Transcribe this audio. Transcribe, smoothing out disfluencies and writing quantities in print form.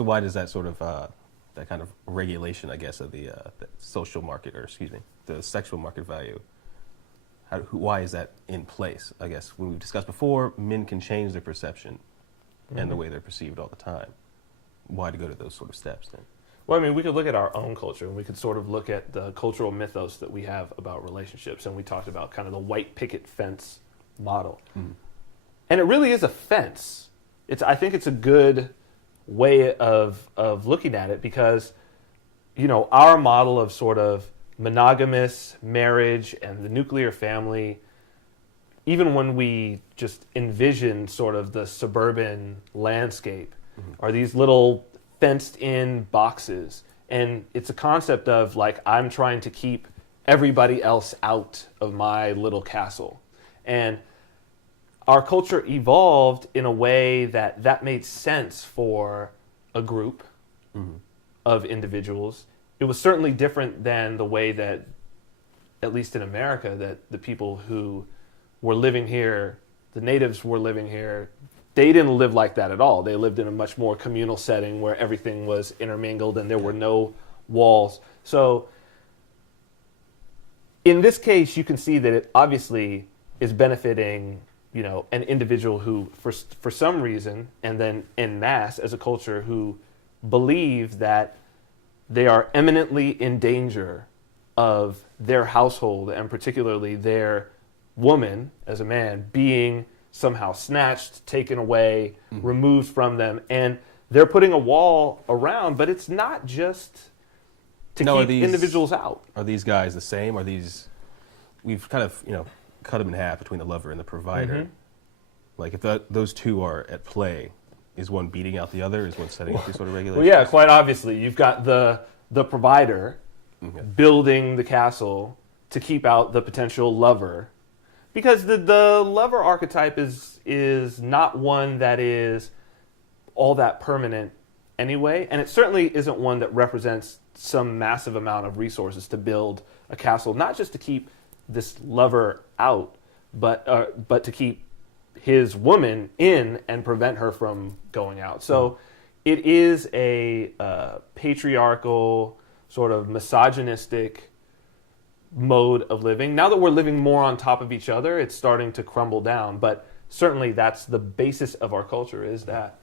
So why does that sort of that kind of regulation, I guess, of the social market, or excuse me, the sexual market value? Why is that in place? I guess when we've discussed before, men can change their perception and the way they're perceived all the time. Why to go to those sort of steps then? Well, I mean, we could look at our own culture, and we could sort of look at the cultural mythos that we have about relationships, and we talked about kind of the white picket fence model. And it really is a fence. I think it's a good way of looking at it because, you know, our model of sort of monogamous marriage and the nuclear family, even when we just envision sort of the suburban landscape, are these little fenced in boxes. And it's a concept of like, I'm trying to keep everybody else out of my little castle. And our culture evolved in a way that made sense for a group of individuals. It was certainly different than the way that, at least in America, that the people who were living here, the natives were living here, they didn't live like that at all. They lived in a much more communal setting where everything was intermingled and there were no walls. So in this case, you can see that it obviously is benefiting, you know, an individual who, for some reason, and then en masse as a culture, who believe that they are eminently in danger of their household, and particularly their woman as a man, being somehow snatched, taken away, removed from them. And they're putting a wall around, but it's not just to keep individuals out. Are these guys the same? Are these, we've kind of, you know, cut them in half between the lover and the provider. Like if those two are at play, is one beating out the other? Is one setting up these sort of regulations? Well, yeah, quite obviously. You've got the provider building the castle to keep out the potential lover. Because the lover archetype is not one that is all that permanent anyway, and it certainly isn't one that represents some massive amount of resources to build a castle, not just to keep this lover out, but to keep his woman in and prevent her from going out. So it is a patriarchal, sort of misogynistic mode of living. Now that we're living more on top of each other, it's starting to crumble down, but certainly that's the basis of our culture, is that